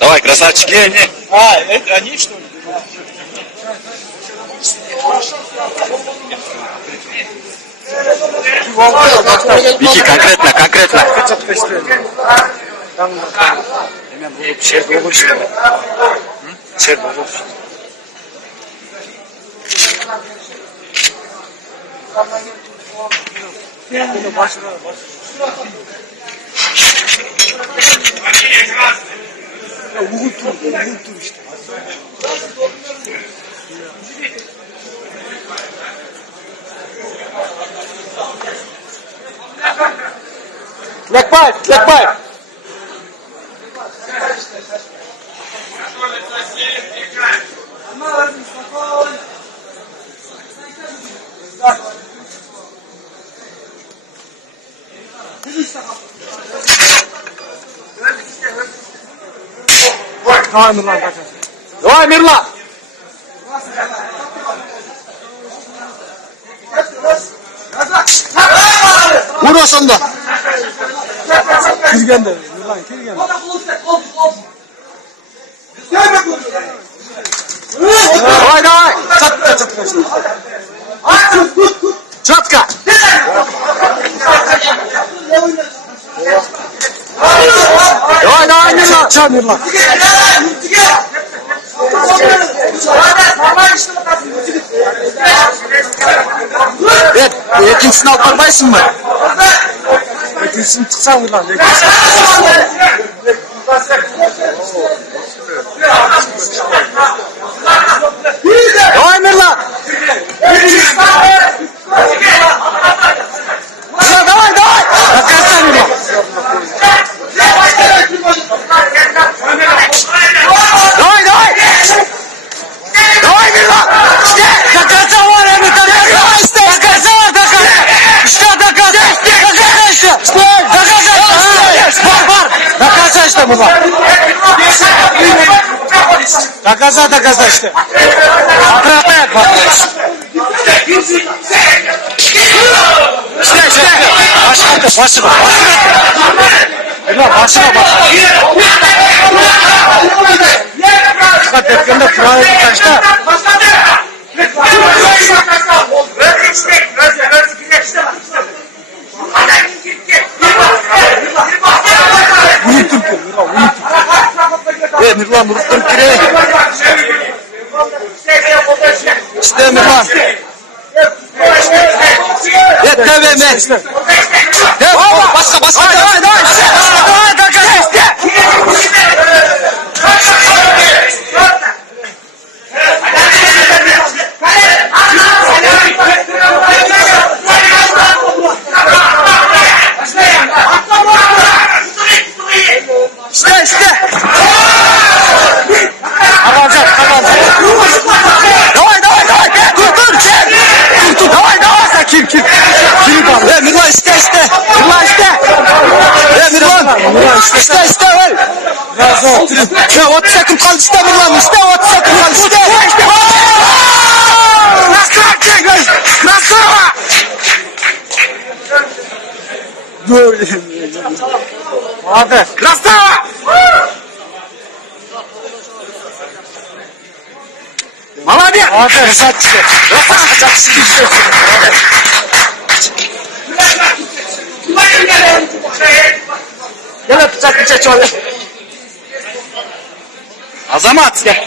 Давай, красавчики. А, это они что ли? Вики, конкретно. Лекбаев! Давай, Мирлан! Vur sonunda. Kirgende. Mırlan kirgende. Давай! Чатка. Чатка! Давай, Мирлан! Ча, Мирлан! Екіншісін алып бармайсың ба? Екіншісін тұқсаң Мирлан. Давай, Мирлан! Давай! Откажи, Мирлан! Давай, Мирлан! Доказать что? Оправдать вопрос. Стой. Машина. Tekende kurayı taşta. Мирлан, vurup kire. İşte Mирлан. Yetmeme. Başka. Давай. İşte öyle. Ya 30 sekund kaldı işte Mирлан. İşte 30 sekund kaldı işte. Красава! Молодец. Красава! Молодец! Красавчик! Gel bıçak çoğalır. Azamat gel.